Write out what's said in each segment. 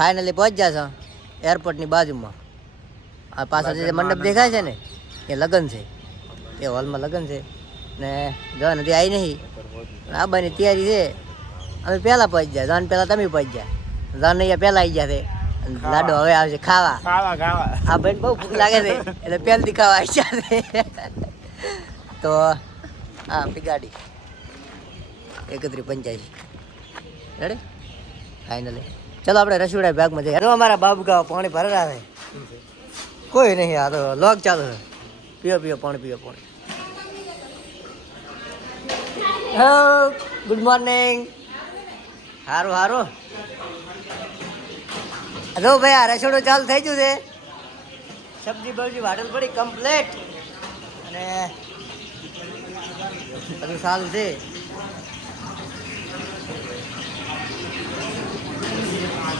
Finally પહોંચ્યા છો એરપોર્ટની બાજુમાં. આ પાછળ જે મંડપ દેખાય છે ને એ લગ્ન છે. એ હોલમાં લગ્ન છે. ને જવા નથી આવી નહીં. આ બાની તૈયારી છે. અમે પહેલાં પહોંચી જાય જાન પહેલાં તમે પહોંચી જાય જાન અહીંયા પહેલાં આવી ગયા છે. અને લાડો હવે આવશે ખાવા. ખાવા ખાવા. આ ભાઈ બહુ ભૂખ લાગે છે એટલે પહેલથી ખાવા આવી છે. તો હા આપણી ગાડી એકત્રીસ પંચ્યાસી. રેડી ફાઇનલી ચલો આપણે રસોડા ભાગમાં જઈએ. અમારા બાબુ પાણી ભરેલા છે. કોઈ નહીં આ તો લોક ચાલુ છે. પીઓ પીઓ પાણી પીઓ પાણી. ગુડ મોર્નિંગ સારું સારું હલો ભાઈ, આ રસોડું ચાલુ થઈ ગયું છે. સબ્જી બબજી વાટલ પડી કમ્પ્લેટ અને બધું સારું છે અલા, આ ડાલ બધો મારી દાળ છે આ સોલે ચના ચના ઓજા પડ્યા અહીંયા થાય ને. આમાં શું કરાવે?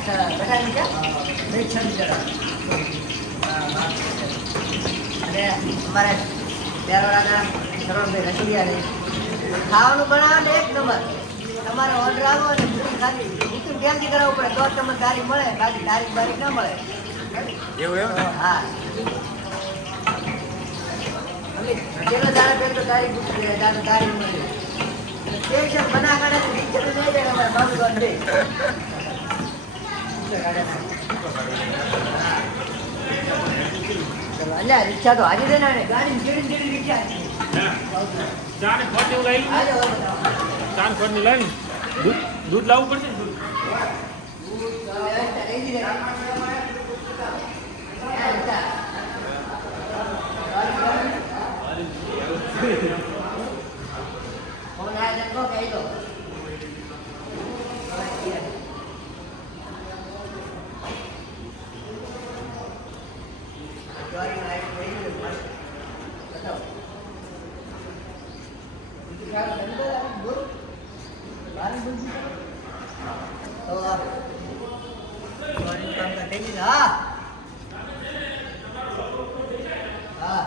ચણા બટાકા મીઠા? નહીં, છબી ચણા. અને અમારે બેરોડાના શરણભાઈ રસોડિયા ને ખાવાનું બનાવે ને એક નંબર. તમારે ઓર્ડર આવો અને પૂરી ખાધી બુકિંગ ધ્યાનથી કરાવવું પડે તો તમને તારીખ મળે. બાકી તારીખ બારીખ ના મળે. એવું એમ? હા. પેલો દાડા પહેલા તારીખ બુક કરી તારીખ મળે. સ્પેશિયલ બના કાઢે તો લઈ જાય અમારા બાબુ ગોડ અલ્યા રિક્ષા તો હાજી દેના ને. ગાડી જેડી જેડી રિક્ષા ચાર એવું. ચારની દૂધ લાવવું પડશે દીધી. હા, રિક્ષા. ફોન આવ્યો તો કહો કહી દો હા. હા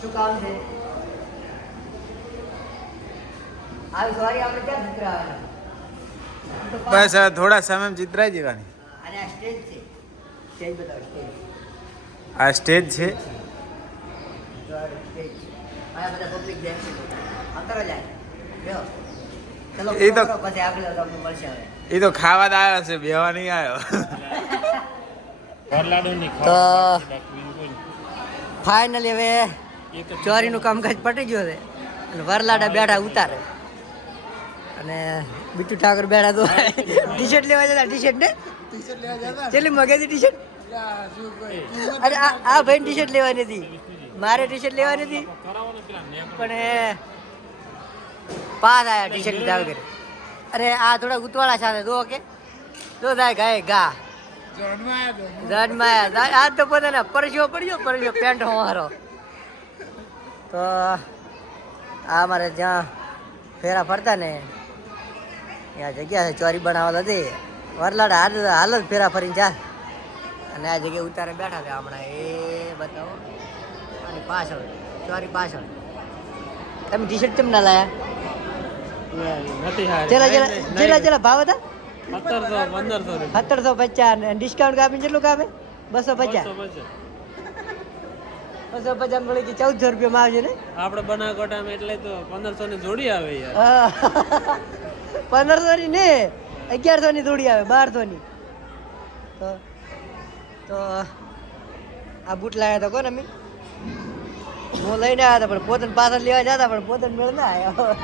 શું કામ છે? આવી સવારી આપણે ક્યાં ચિત્ર બસ હવે થોડા સમય ચિત્રાઈ જવાની. અને આ સ્ટેજ છે. સ્ટેજ બતાવો સ્ટેજ. આ સ્ટેજ છે? સ્ટેજ આ બધા પબ્લિક દેખશે અંતર જાય જો એ તો- એ તો ખાવા જ આવ્યો છે બેવા નહીં આવ્યો. ફાઇનલી હવે ચોરીનું કામકાજ પટી ગયું છે અને વરલાડા બેઠા ઉતારે. અને બીટુ ઠાકોર બેઠા તો ટી શર્ટ લેવા જતા ટી શર્ટ ને ચેલી મગેજી ટી શર્ટ અરે આ આ ભાઈ ટી શર્ટ લેવાની હતી. મારે ટી શર્ટ લેવાની હતી. પણ પાસ આયા ટી શર્ટ લીધા વગર. અરે આ થોડા ઉતવાળા સાથે દો કે. દો થાય ગાય ગા. જન્માયા જા- આ તો પોતાને પરસ્યો પડ્યો પરસ્યો પેન્ટ મારો તો આ મારે જ્યાં ફેરા ફરતા ને, ત્યાં જગ્યા છે, ચોરી બનાવવા હતી. વરલાડ હાલ હાલ જ ફેરા ફરીને જા. અને આ જગ્યાએ ઉતારે બેઠા છે હમણાં. એ બતાવો. અને પાછળ, ચોરી પાછળ. તમે ટી શર્ટ કેમ ના લાયા. ચેલા ચેલા ચેલા ચેલા ભાવ હતા? સત્તરસો પંદરસો રૂપિયા. સત્તરસો પચાસ ડિસ્કાઉન્ટ કાપીને કેટલું કાપે? બસો પચાસ. બસો પચાસ. મળી ગઈ ચૌદસો રૂપિયામાં આવશે ને. આપણે બનાકોટા એટલે તો પંદરસો ની જોડી આવે યાર. પંદરસો ની ને અગિયારસો ની જોડી આવે બારસો ની તો તો આ બૂટ લાવ્યા હતા કોને અમે? હું લઈને આવ્યા હતા પણ પોતાને પાછળ લેવા જતા પણ પોતાને મેળ ના આવ્યો.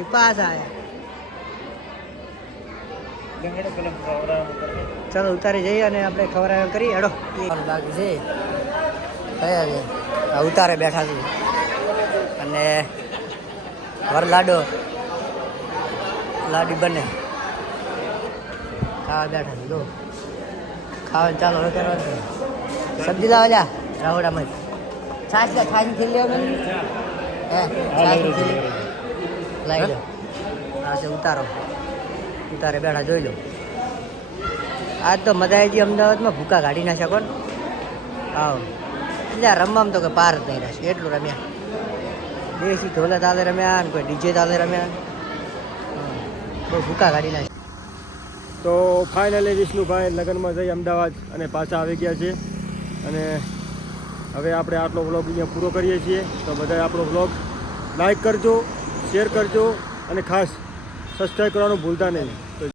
એ પાછા આવ્યા ચાલો ઉતારી જઈએ અને આપણે ખવડાવવા કરી હેડો. બાકી છે. કયા છે. ઉતારે બેઠા છે. અને વર લાડો. લાડી બને. ખાવા બેઠા છે જો. ખાવા ચાલો હવે કરવા સબ્જી લાવ જા. રાવડામાં. છાશ લે છાશ મને હે લાઈ દો આ છે ઉતારો. ઉતારે બેઠા જોઈ લો આજ તો મજા આવી અમદાવાદમાં. ભૂકા કાઢી ના શકો ને આવો. એટલે રમવામાં તો કે પાર જ નહીં રહેશે. એટલું રમ્યા. દેશી ઢોલે તાલે રમ્યા ને કોઈ ડીજે તાલે રમ્યા કોઈ બહુ ભૂકા કાઢી નાખ્યા. તો ફાઇનલી વિષ્ણુભાઈ લગ્નમાં જઈ અમદાવાદ અને પાછા આવી ગયા છે. અને હવે આપણે આટલો વ્લોગ અહીંયા પૂરો કરીએ છીએ. તો બધા આપણો વ્લોગ લાઈક કરજો. શેર કરજો અને ખાસ સબસ્ક્રાઈબ કરવાનું ભૂલતા નહીં.